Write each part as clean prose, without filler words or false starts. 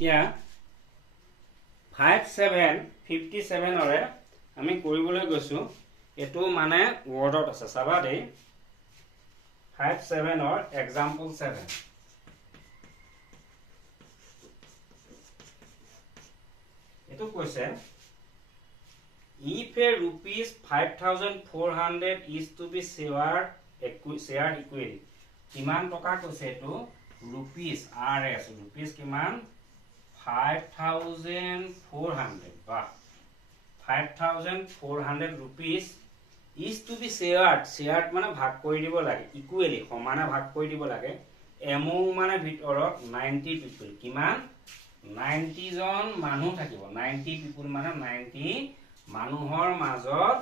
এতিয়া 5 7 57 ৰে আমি কৰিবলৈ গৈছো এটো মানে ওয়াৰ্ডত আছে চাবা দেই 5 7 ৰ एग्जांपल 7 এটো কৈছে if a rupees 5400 is to be shared equally কিমান টকা কৈছে এটো rupees rs rupees কিমান 5400 বা 5400 rupees is to be shared মানে ভাগ কৰি দিব লাগে ইকুৱেলি সমানে ভাগ কৰি দিব লাগে among মানে ভিতৰত 90 people কিমান 90 জন মানুহ থাকিব 90 people মানে 90 মানুহৰ মাজত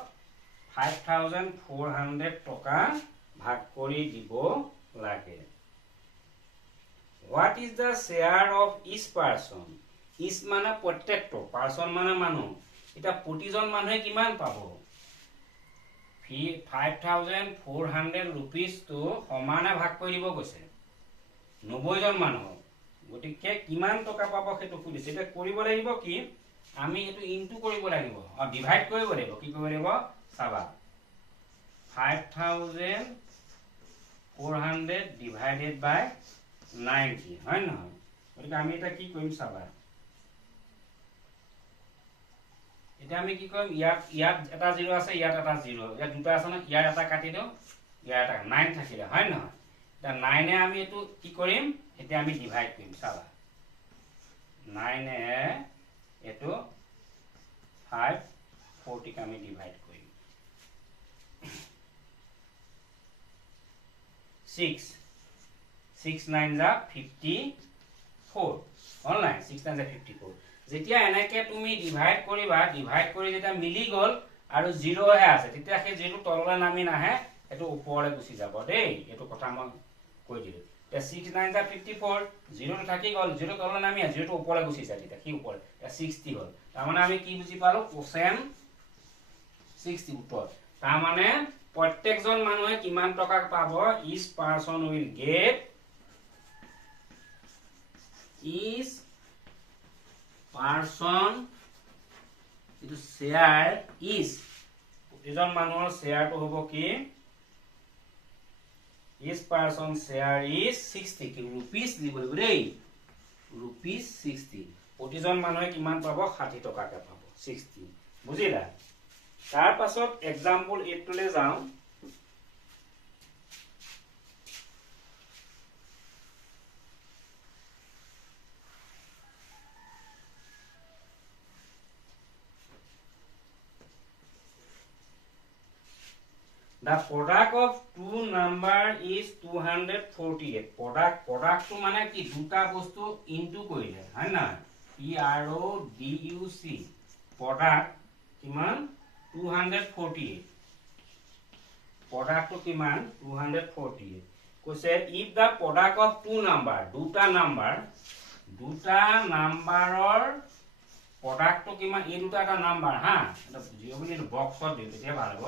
5400 টকা ভাগ কৰি দিব লাগে What is the share of each person? Each মানে প্ৰত্যেকটো person মানে মানুহ এটা প্ৰতিজন মানুহে কিমান পাব 5400 rupees তো সমানে ভাগ কৰি দিব কৈছে 90 জন মানুহ গতিকে কিমান টকা পাব সেইটো খুলিছে এটা কৰিব লাগিব কি আমি এটো ইনটু কৰিব লাগিব আৰু ডিভাইড কৰিব লাগিব কি কৰিব লাগিব চাবা 5400 divided by 90 হয় না গতিকে আমি এটা কি কৰিম চাবা এটা আমি কি কৰিম ইয়াত এটা 0 আছে ইয়াত এটা 0 ইয়াত দুটা আছে না ইয়াত এটা কাটি দিও ইয়াত এটা 9 থাকিলে হয় না এটা 9 এ আমি এটো কি কৰিম এটা আমি ডিভাইড কৰিম চাবা 9 এ এটো 540 কে আমি ডিভাইড কৰিম 6 6 9 जा 54 অনলাइन 6 9 जा 54 যেতিয়া এনেকে তুমি ডিভাইড কৰিবা ডিভাইড কৰি যেটা মিলি গল আৰু 0 হে আছে তেতিয়া সেই যেটো তললে নামি নাহে এটো ওপৰলে গুচি যাব দেই এটো কথা মই কৈ দিলো তে 6 9 जा 54 0 থাকি গল 0 তললে নামি 0 টো ওপৰলে গুচি যায় তেতিয়া কি ওপৰ 60 হল তাৰ মানে আমি কি বুজি পালো কোসেন 60 উত্তৰ তাৰ মানে প্ৰত্যেকজন মানুহে কিমান টকা পাব each person will get is person itu share is প্ৰতিজন মানুহৰ share টো হ'ব কি is person share is 60 কি rupees দিব লাগিব দেই rupees 60 প্ৰতিজন মানুহে কিমান পাব 60 টকাকে পাব 60 বুজিলা তাৰ পাছত एग्जांपल 8 লে যাও The product of two number is 248 product to মানে কি দুটা বস্তু ইনটু কৰিলে হয় না PRODUC product কিমান 248 product to কিমান 248 কৈছে if the product of two number দুটা নাম্বাৰৰ product to কিমান এই দুটা এটা নাম্বাৰ হা এটা জিও বুলি বক্সত দিও তেতিয়া ভাল হ'ব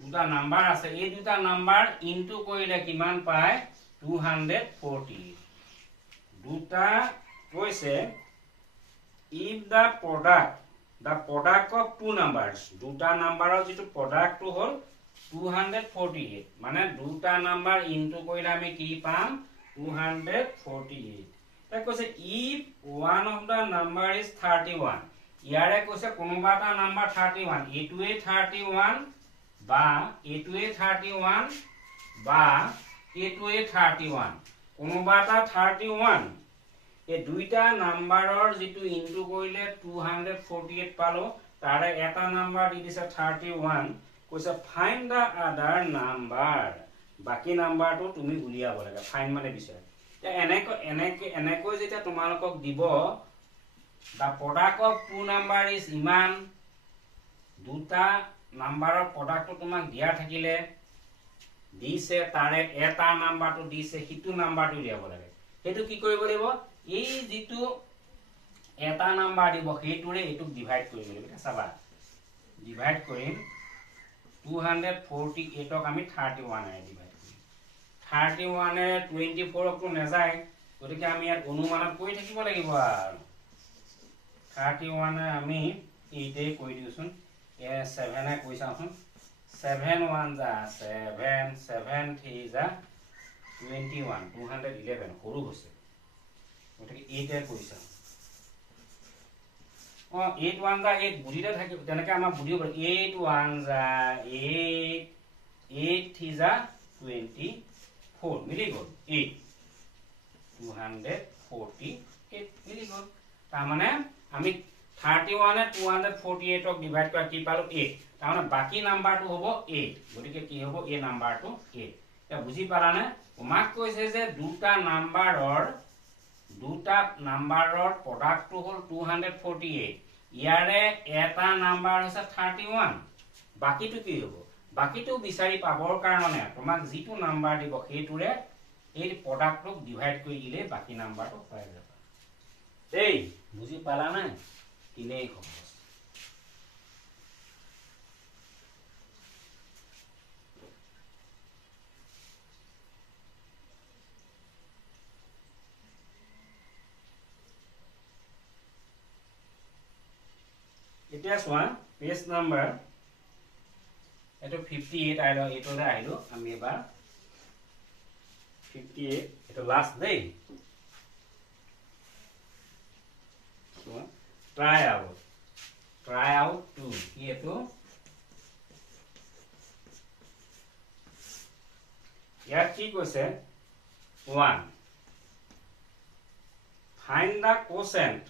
দুটা নাম্বার আছে এই দুটা নাম্বার ইনটু কৰিলে কিমান পায় 240 দুটা কৈছে if the product of two numbers দুটা নাম্বাৰৰ যেটো product টো হল 248 মানে দুটা নাম্বাৰ ইনটু কৰিলে আমি কি পাম 248 তাক কৈছে if one of the number is 31 ইয়াৰে কৈছে কোনোবা এটা নাম্বাৰ 31 এটোৱে 31 বা এটোৱে 31 বা এটোৱে 31 কোনোবা এটা 31 এই দুইটা নাম্বাৰৰ যেটো ইনটু কৰিলে 248 পালো তাৰে এটা নাম্বাৰ দি দিছে 31 কৈছে ফাইন্ড দা আদাৰ নাম্বাৰ বাকি নাম্বাৰটো তুমি উলিয়াব লাগে ফাইন্ড মানে বিচাৰ তে এনেকৈ যেতিয়া তোমালোকক দিব The product of two number is ইমান দুটা নাম্বাৰৰ product তোমাক দিয়া থাকিলে দিছে তাৰে এটা নাম্বাৰটো দিছে হিটু নাম্বাৰটো উলিয়াব লাগে হেতু কি কৰিব লাগিব এই যেটো এটা নাম্বাৰ দিব হেতুৰে এটুক ডিভাইড কৰিব লাগিব চাবা ডিভাইড কৰিম 248 ক আমি 31 এ ডিভাইড কৰিম 31 এ 24 ক নেযায় গতিকে আমি ইয়াত অনুমানত কৰি থাকিব লাগিব আৰু 31 আমি 8 কৰি দিওঁচোন 7 কৈ চাওঁচোন 7 1 যা 7 7 3 যা 21 211 সৰু হৈছে গতিকে 8 কৈ চাওঁ 8 1 যা 8 বুজিলে থাকিব তেনেকৈ আমাৰ বুজিব পাৰি 8 1 যা 8 8 3 যা 24 মিলি গ'ল 8 248 মিলি গ'ল তাৰমানে আমি 31 248 ক ডিভাইড কৰা কি পালো 8 তাৰমানে বাকি নাম্বাৰটো হ'ব 8 গতিকে কি হ'ব এই নাম্বাৰটো 8 এটা বুজি পালানে তোমাক কৈছে যে দুটা নাম্বাৰৰ প্ৰডাক্টটো হ'ল 248 ইয়াৰে এটা নাম্বাৰ হৈছে 31 বাকিটো কি হ'ব বাকিটো বিচাৰি পাবৰ কাৰণে তোমাক যিটো নাম্বাৰ দিব সেইটোৰে এই প্ৰডাক্টটোক ডিভাইড কৰি দিলে বাকি নাম্বাৰটো পাই যাবা এই বুজি পালা না তিনেই সহজ এতিয়া চোৱা পেজ নাম্বাৰ এটো 58 আইলো এটোলে আইলো আমি এবাৰ 58 এটো লাষ্ট দেই চোৱা try out 2 কি এটো ইয়াত কি কৈছে 1 find the quotient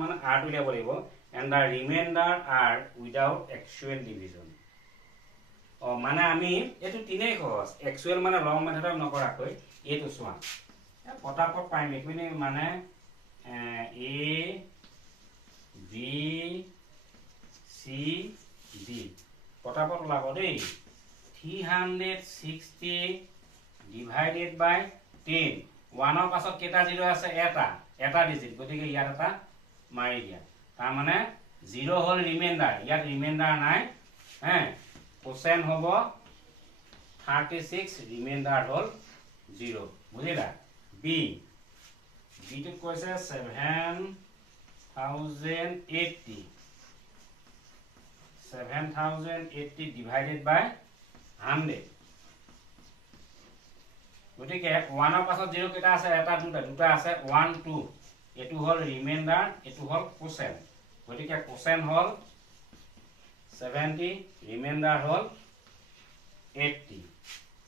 মানে r টো লিখিব লাগিব and the remainder are without actual division মানে আমি এটো তিনেই সহজ actual মানে লং মেথডত নকৰাকৈ এটো চোৱা পটাপট পাইম এখিনি মানে a b c d পটাপট ওলাব দেই 360 divided by 10 1 ৰ পাছত কেটা 0 আছে এটা ডিজিট গতিকে ইয়াত এটা মাৰি দিয়া তাৰ মানে 0 হল ৰিমাইন্ডাৰ ইয়াত ৰিমাইন্ডাৰ নাই কোসেন হ'ব 36 ৰিমাইন্ডাৰ হল 0 বুজিলা b টো কৈছে 7080 divided by 100 গতিকে 1 ৰ পাছত 0 কেটা আছে এটা দুটা আছে 1 2 এটো হল ৰিমাইন্ডাৰ এটো হল কোসেন গতিকে কোসেন হল 70 ৰিমাইন্ডাৰ হল 80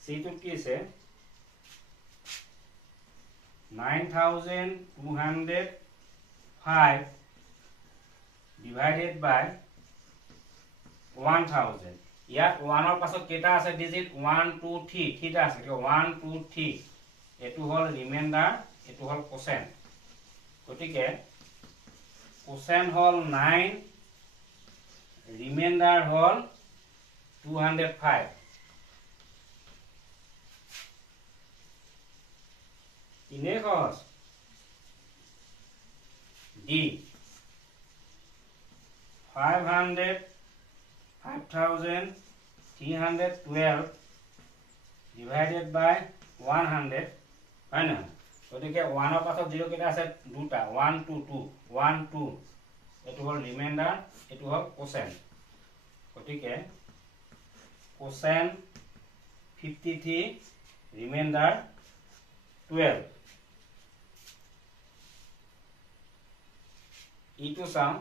সি টো কি আছে 9205 divided by 1000 ইয়াত 1 ৰ পাছত কেটা আছে ডিজিট 1 2 3 থিটা আছে 1 2 3 এটো হল ৰিমাইন্ডাৰ এটো হল কোসেন গতিকে কোসেন হল 9 ৰিমাইন্ডাৰ হল 205 ইনে সহজ d 5312 divided by 100 হয় না গতিকে 1 ৰ পাছত 0 কেটা আছে দুটা 1 2 2 1 2 এটো হল ৰিমাইন্ডাৰ এটো হল কোসেন গতিকে কোসেন 53 ৰিমাইন্ডাৰ 12 ইটো চাও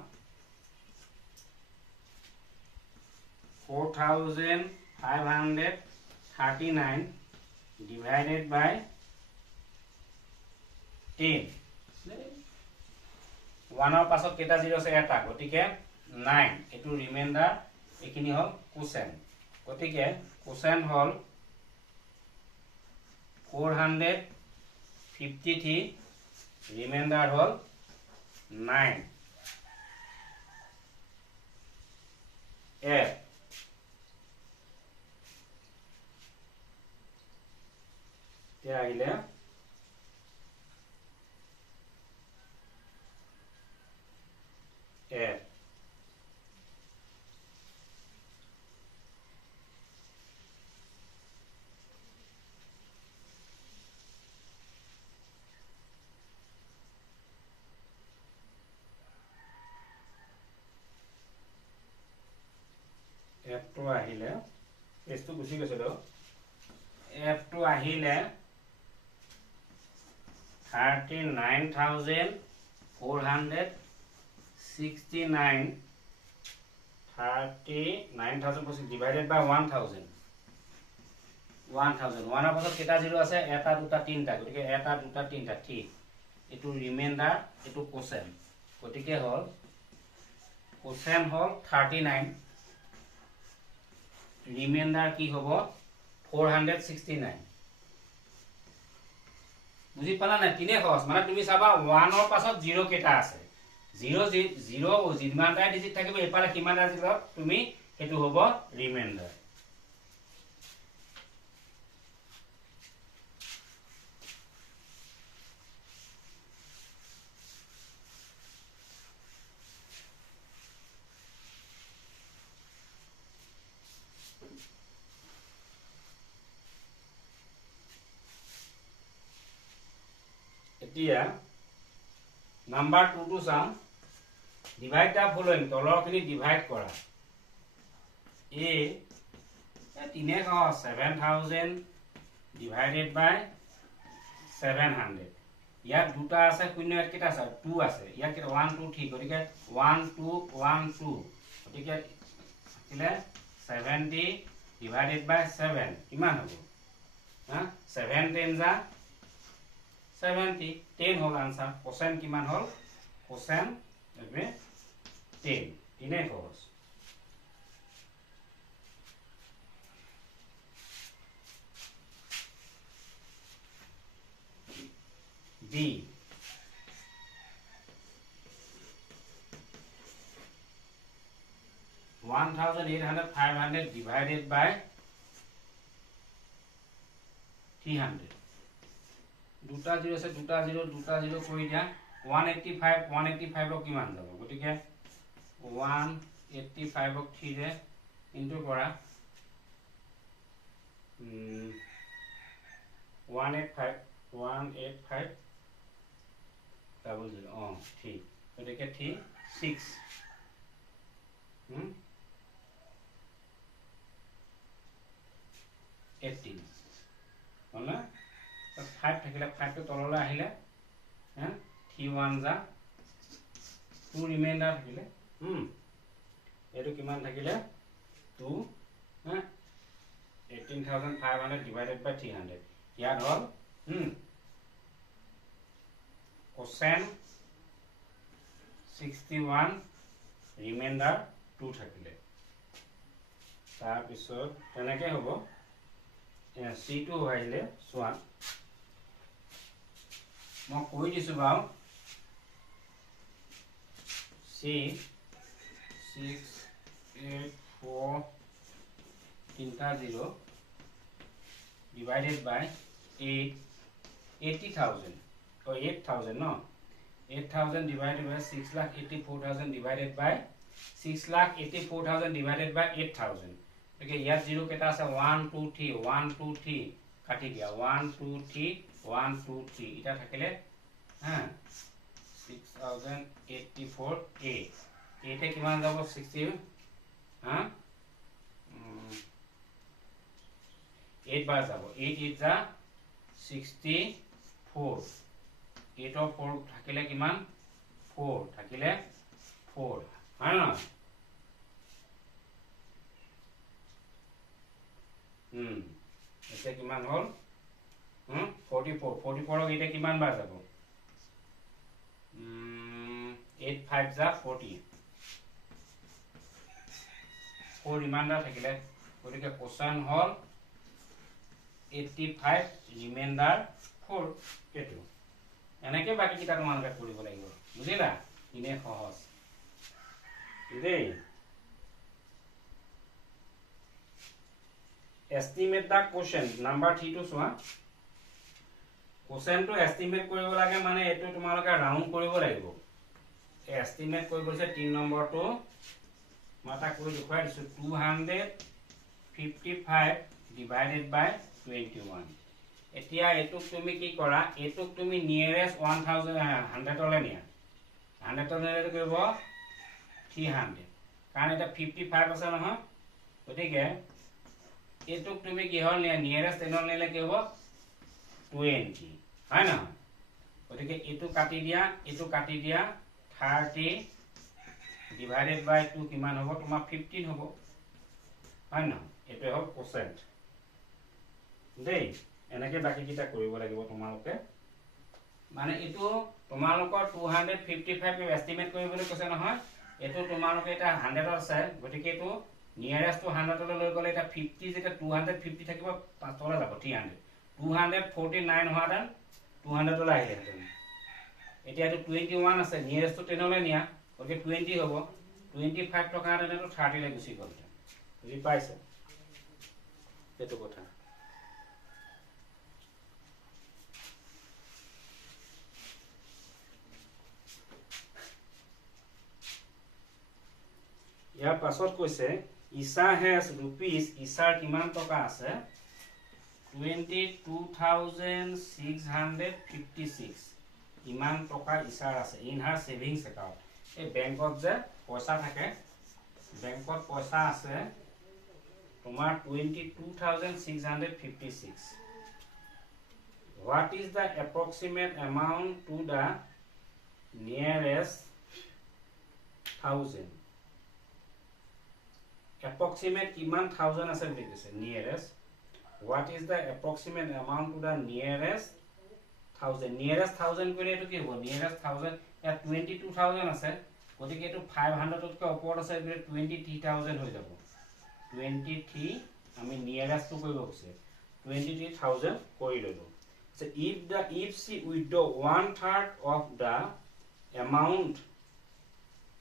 4539 divided by 10 1 ৰ পাছত কেটা 0 আছে এটা গতিকে 9 এটো ৰিমাইন্ডাৰ এখিনি হল কোসেন গতিকে কোসেন হল 453 ৰিমাইন্ডাৰ হল 9 f তে আহিলে f পেজটো গুচি গৈছিলো এফটো আহিলে 39,469 39,000 divided by 1,000 1,000 পাছত কেটা জিরো আছে এটা দুটা তিনটা গতিকে এটা দুটা তিনটা ঠিক এটু রিমাইন্ডার এটু কোসেন গতিকে হল কোসেন হল 39 রিমাইন্ডার কি হবো 469 বুঝি পালা না তিনে খৰচ মানে তুমি চাবা 1 ৰ পাছত 0 কেটা আছে 0 0 যিমানটা ডিজিট থাকিব এপালে কিমানটা জিরো তুমি হেতু হবো রিমাইন্ডার এতিয়া number 2 to sum divide the following তলৰখিনি ডিভাইড কৰা a 7,000 divided by 700 ইয়াত দুটা আছে শূন্য ইয়াত কেটা আছে 2 আছে ইয়াত 1 2 ঠিক গতিকে 1 2 1 2 গতিকে কিলে 70 divided by 7 কিমান হ'ব হা 7 10 যা 70 10 হল आंसर কোসেন কিমান হল কোসেন হবে 10 তিনে খৰচ B 1,800 500 divided by 300 দুটা জিৰো আছে দুটা জিৰো কৰি দিয়া 185 ক কিমান যাব গতিকে 185 ক 3 ৰে ইনটু কৰা 185 ডাবল 0 ঠিক গতিকে 3 6 18 হল 5 থাকিলে 5 টো তললৈ আহিলে হা 3 1 যা 2 রিমাইন্ডার থাকিলে এটো কিমান থাকিলে 2 হা 18,500 divided by 300 ইয়াত হল কোসেন 61 রিমাইন্ডার 2 থাকিলে তাৰ পিছত তেনেকে হ'ব C2 আহিলে সোয়া মই কৈ দিছো বাও C 6 8 4 তিনটা 0 divided by 80,000 or 8,000 no 8,000 divided by 6,84,000 divided by 6,84,000 divided by 8,000 okay ইয়াত 0 কেটা আছে 1 2 3 1 2 3 কাটি দিয়া 1 2 3 1 2 3 এটা থাকিলে হ্যাঁ 6,084 a এতে কিমান যাব 60 হ্যাঁ 8 বার যাব 8 8 যা 64 8 of 4 থাকিলে কিমান 4 থাকিলে 4 হয় না এতে কিমান হল 44 ক এটা কিমান বার যাব 8 5 যা 40 4 রিমাইন্ডার থাকিলে গতিকে কোসেন হল 85 রিমাইন্ডার 4 এটো এনেকে বাকি কিটা তোমালোকে কৰিব লাগিব বুজিলা ইনে সহজ দেই estimate the quotient number 3 to soya quotient to estimate কৰিব লাগে মানে এটো তোমালোকে ৰাউন্ড কৰিব লাগিব estimate কৰিব আছে 3 নম্বৰ to মাতা কৰি দেখুৱাই দিছো 255 divided by 21 এতিয়া এটুক তুমি কি কৰা এটুক তুমি নিয়াৰেস্ট 1100 অলে নিয়া 100 অলে কৰিব 300 কাৰণ এটা 55 আছে নহয় গতিকে এটুক তুমি কি হল নিয়ারেষ্ট 10 নিলে কি হ'ব 20 হয় না গতিকে এটু কাটি দিয়া 30 ডিভাইডেড বাই 2 কিমান হ'ব তোমাৰ 15 হ'ব হয় না এটো হ'ল পাৰ্সেন্ট দেই এনেকে বাকি কিটা কৰিব লাগিব তোমালোকে মানে এটো তোমালোকৰ 255 এস্টিমেট কৰিবলৈ কৈছে নহয় এটো তোমালোকে এটা 100 আছে গতিকে এটো নিয়ারেষ্ট টু 100 লৈ গলে এটা 50 যেটা 250 থাকিব 5 তলে যাব 300 249 হোৱাদান 200 তলে আহিলে এতিয়া এটো 21 আছে নিয়ারেষ্ট টু 10 লৈ নিয়া গতিকে 20 হ'ব 25 টকা আনে তো 30 লে গুছি গল বুজি পাইছে এটো কথা ইয়াৰ পাছত কৈছে ইসা has rupees ইসাৰ কিমান টকা আছে 22656 ইমান টকা ইসাৰ আছে ইন হার সেভিংস একাউন্ট এই বেংকত যে পয়সা থাকে বেংকত পয়সা আছে তোমার 22656 what is the approximate amount to the nearest 1000 approximate কিমান 1000 আছে বুলি কৈছে nearest what is the approximate amount to the nearest 1000 কৰিলে এটো কি হ'ব nearest 1000 এ 22000 আছে গতিকে এটো 500 তকৈ ওপৰত আছে 23000 হৈ যাব 23 আমি nearest to কৰিব কৈছে 23000 কৰি ললো so if she withdraw 1/3 of the amount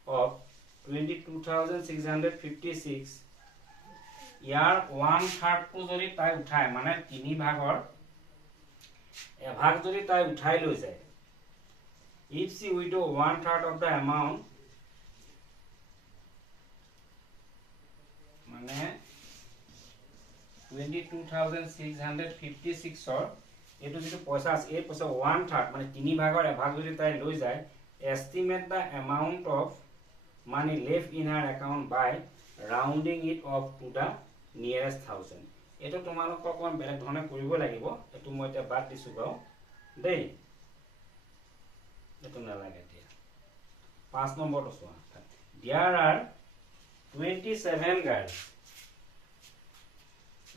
of 22656 ইয়াৰ 1/3 টো যদি তাই উঠায় মানে 3 ভাগৰ এভাগ যদি তাই উঠাই লৈ যায় if she withdraw 1/3 of the amount মানে 22656 ৰ এটো যেটো পয়সা আছে এই পয়সা 1/3 মানে 3 ভাগৰ এভাগ যদি তাই লৈ যায় estimate the amount of money left in her account by rounding it off to the nearest 1000 এটো তোমালোক কোন বেলেগ ধৰণে কৰিব লাগিব এটো মই এটা বাদ দিছো গাও দেই এটো না লাগে দিয়া 5 নম্বৰটো চোৱা there are 27 girls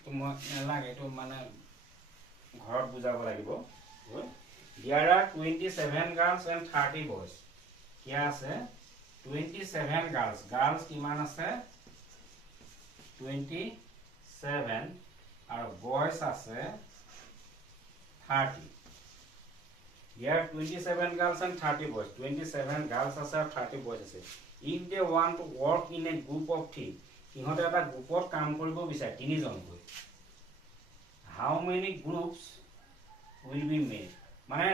তো মই নালাগে এটো মানে ঘৰত বুজাব লাগিব there are 27 girls and 30 boys কি আছে 27 girls কিমান আছে 27 আৰু boys আছে 30 here 27 girls and 30 boys 27 girls আছে আৰু 30 boys আছে if they want to work in a group of 3 ইহঁতে এটা গ্ৰুপত কাম কৰিব বিচাৰে তিনিজনকৈ how many groups will be made মানে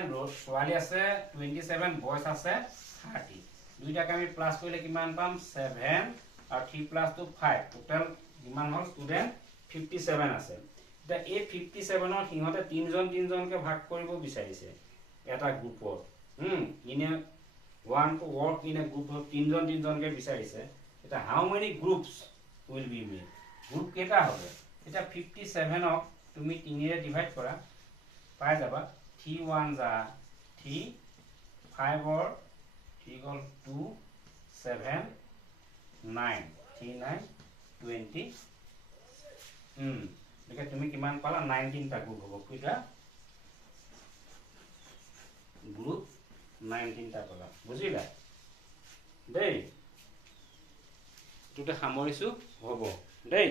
ছোৱালী আছে 27 boys আছে 30 দুইটাকে আমি প্লাস কৰিলে কিমান পাম 7 আৰু 3 প্লাস 2 5 টোটাল কিমান হল স্টুডেন্ট 57 আছে দা এই 57 ৰ সিহঁতে তিনজনকে ভাগ কৰিব বিচাৰিছে এটা গ্ৰুপত ইনে want to work in a group of তিনজনকে বিচাৰিছে এটা how many groups will be made group কেটা হবে এটা 57 ক তুমি 3 ৰে ডিভাইড কৰা পাই যাবা 3 1 যা 3 5 or 3 equal 2 7 9 3 9 20 দেখে তুমি কিমান পালা 19 টা গ্ৰুপ হ'ব কিটা গ্ৰুপ 19 টা পালা বুজিলা দেই তুতে সামৰিছো হ'ব দেই